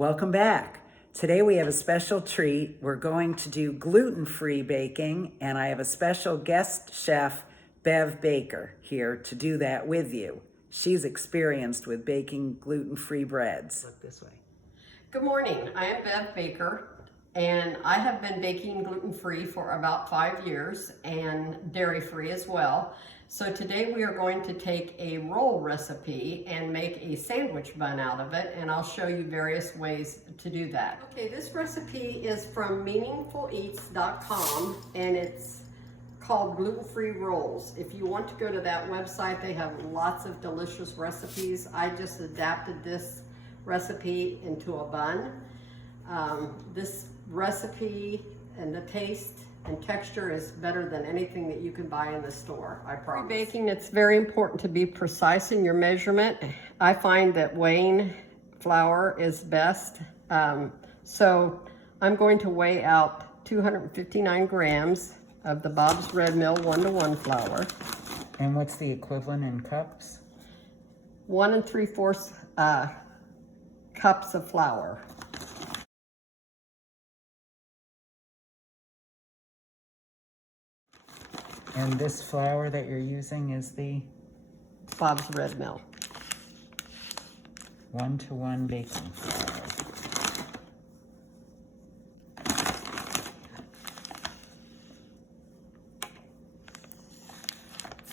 Welcome back. Today we have a special treat. We're going to do gluten-free baking, and I have a special guest chef, Bev Baker, here to do that with you. She's experienced with baking gluten-free breads. Look this way. Good morning, I am Bev Baker, and I have been baking gluten-free for about 5 years and dairy-free as well. So today we are going to take a roll recipe and make a sandwich bun out of it, and I'll show you various ways to do that. Okay, this recipe is from meaningfuleats.com, and it's called gluten-free rolls. If you want to go to that website, they have lots of delicious recipes. I just adapted this recipe into a bun. This recipe and the taste and texture is better than anything that you can buy in the store, I promise. For baking, it's very important to be precise in your measurement. I find that weighing flour is best. So I'm going to weigh out 259 grams of the Bob's Red Mill 1-to-1 flour. And what's the equivalent in cups? 1 3/4 cups of flour. And this flour that you're using is the Bob's Red Mill. 1-to-1 baking flour.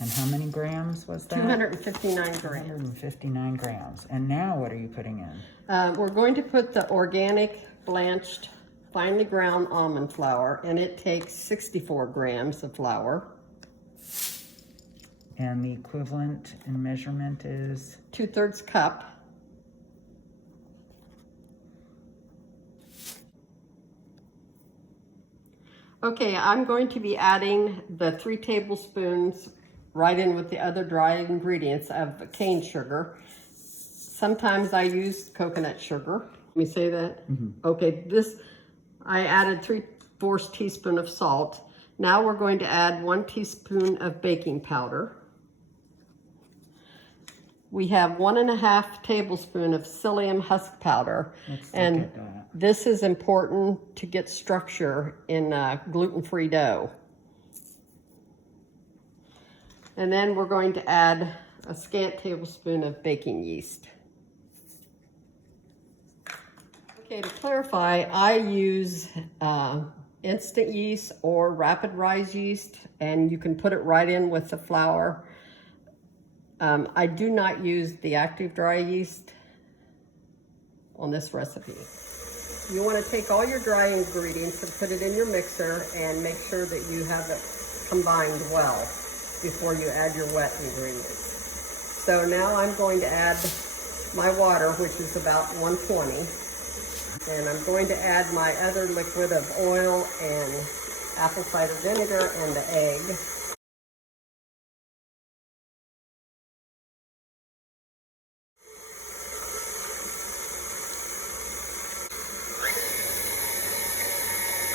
And how many grams was that? 259 grams. 259 grams. And now what are you putting in? We're going to put the organic blanched finely ground almond flour, and it takes 64 grams of flour. And the equivalent in measurement is? 2/3 cup. Okay, I'm going to be adding the 3 tablespoons right in with the other dry ingredients of cane sugar. Sometimes I use coconut sugar. Let me say that. Okay, I added 3/4 teaspoon of salt. Now we're going to add 1 teaspoon of baking powder. We have 1.5 tablespoon of psyllium husk powder. And this is important to get structure in gluten-free dough. And then we're going to add a scant tablespoon of baking yeast. Okay, to clarify, I use instant yeast or rapid rise yeast, and you can put it right in with the flour. I do not use the active dry yeast on this recipe. You want to take all your dry ingredients and put it in your mixer and make sure that you have it combined well before you add your wet ingredients. So now I'm going to add my water, which is about 120. And I'm going to add my other liquid of oil and apple cider vinegar and the egg.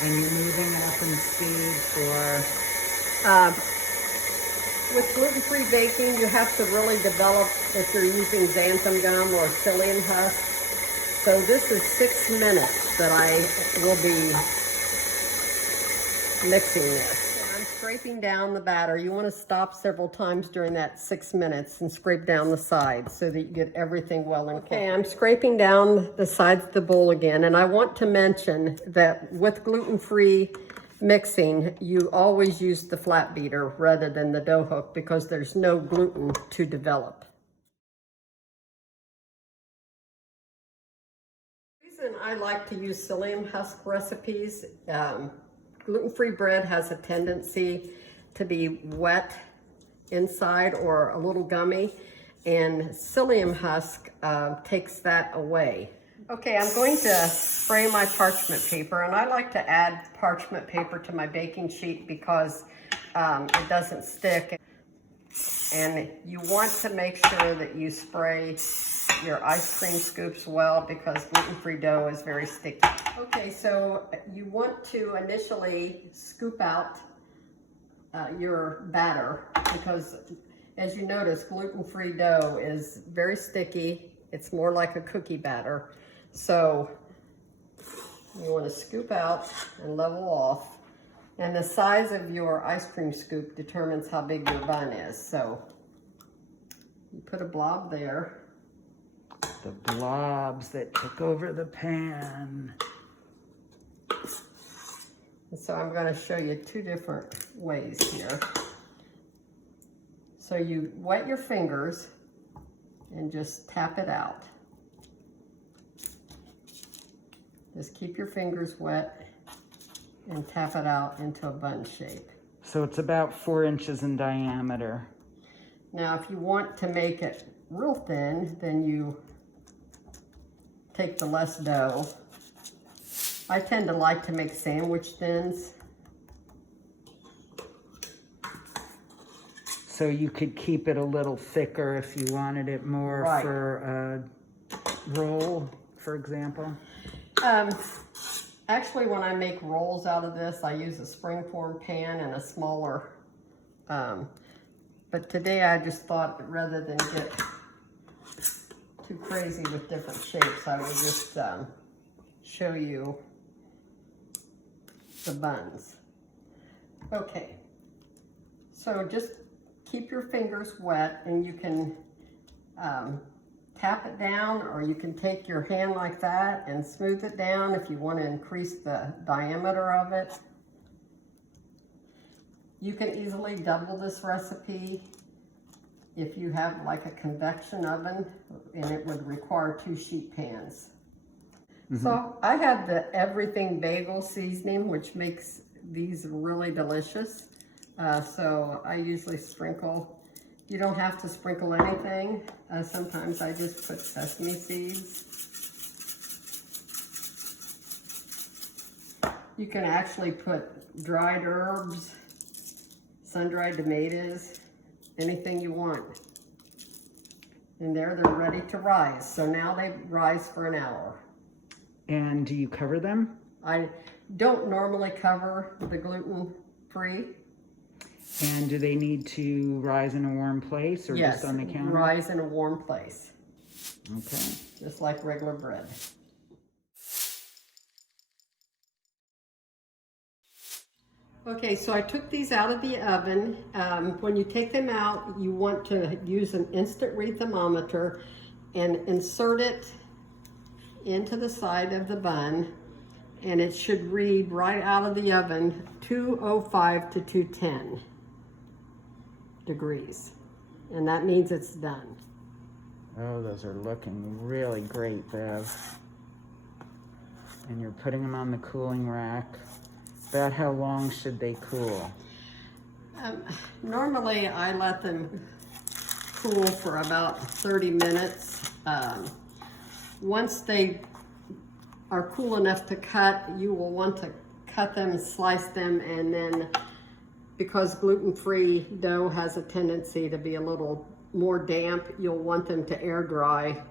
And you're moving it up in speed for? With gluten-free baking, you have to really develop if you're using xanthan gum or psyllium husk. So this is 6 minutes that I will be mixing this. I'm scraping down the batter. You want to stop several times during that 6 minutes and scrape down the sides so that you get everything well incorporated. Okay, I'm scraping down the sides of the bowl again, and I want to mention that with gluten-free mixing, you always use the flat beater rather than the dough hook because there's no gluten to develop. The reason I like to use psyllium husk recipes, gluten-free bread has a tendency to be wet inside or a little gummy, and psyllium husk takes that away. Okay, I'm going to spray my parchment paper, and I like to add parchment paper to my baking sheet because it doesn't stick. And you want to make sure that you spray your ice cream scoops well because gluten-free dough is very sticky. Okay, so you want to initially scoop out your batter because, as you notice, gluten-free dough is very sticky. It's more like a cookie batter. So You want to scoop out and level off. And the size of your ice cream scoop determines how big your bun is. So you put a blob there. The blobs that took over the pan. And so I'm going to show you two different ways here. So you wet your fingers and just tap it out. Just keep your fingers wet and tap it out into a bun shape. So it's about 4 inches in diameter. Now if you want to make it real thin, then you take the less dough. I tend to like to make sandwich thins. So you could keep it a little thicker if you wanted it more Right. for a roll, for example. Actually, when I make rolls out of this, I use a springform pan and a smaller. But today I just thought rather than get too crazy with different shapes, I would just show you the buns. Okay, so just keep your fingers wet, and you can tap it down, or you can take your hand like that and smooth it down if you want to increase the diameter of it. You can easily double this recipe if you have like a convection oven, and it would require 2 sheet pans. So I have the everything bagel seasoning, which makes these really delicious. So I usually sprinkle. You don't have to sprinkle anything. Sometimes I just put sesame seeds. You can actually put dried herbs, sun-dried tomatoes, anything you want. And there they're ready to rise. So now they rise for an hour. And do you cover them? I don't normally cover the gluten-free. And do they need to rise in a warm place or Yes, just on the counter? rise in a warm place, Okay. just like regular bread. Okay, so I took these out of the oven. When you take them out, you want to use an instant read thermometer and insert it into the side of the bun, and it should read right out of the oven 205 to 210 degrees, and that means it's done. Oh, those are looking really great, Bev. And you're putting them on the cooling rack. About how long should they cool? Normally I let them cool for about 30 minutes. Once they are cool enough to cut, you will want to cut them, slice them, and then because gluten-free dough has a tendency to be a little more damp, you'll want them to air dry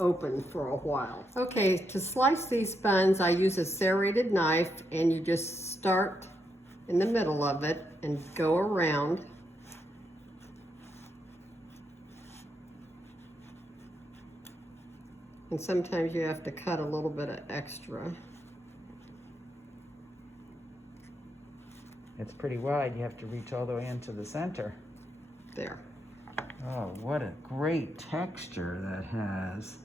open for a while. Okay, to slice these buns, I use a serrated knife, and you just start in the middle of it and go around. And sometimes you have to cut a little bit of extra. It's pretty wide. You have to reach all the way into the center. There. Oh, what a great texture that has.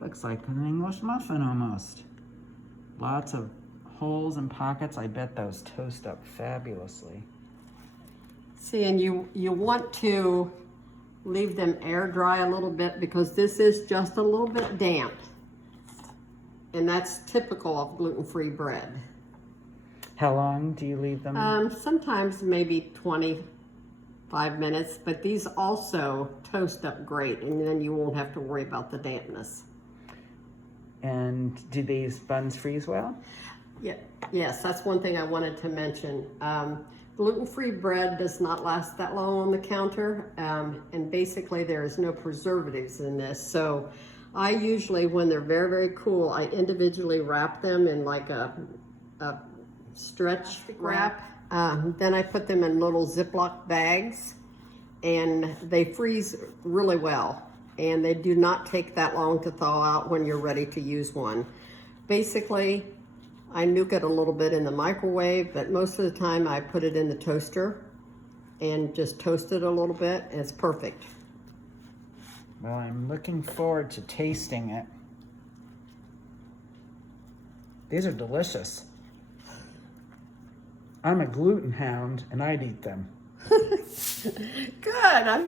Looks like an English muffin almost. Lots of holes and pockets. I bet those toast up fabulously. See, and you want to leave them air dry a little bit because this is just a little bit damp. And that's typical of gluten-free bread. How long do you leave them? Sometimes maybe 25 minutes, but these also toast up great, and then you won't have to worry about the dampness. And do these buns freeze well? Yeah, yes, that's one thing I wanted to mention. Gluten-free bread does not last that long on the counter, and basically there is no preservatives in this. So I usually, when they're very, very cool, I individually wrap them in like a stretch wrap. Then I put them in little Ziploc bags, and they freeze really well. And they do not take that long to thaw out when you're ready to use one. Basically, I nuke it a little bit in the microwave, but most of the time I put it in the toaster and just toast it a little bit, and it's perfect. Well, I'm looking forward to tasting it. These are delicious. I'm a gluten hound and I'd eat them. Good.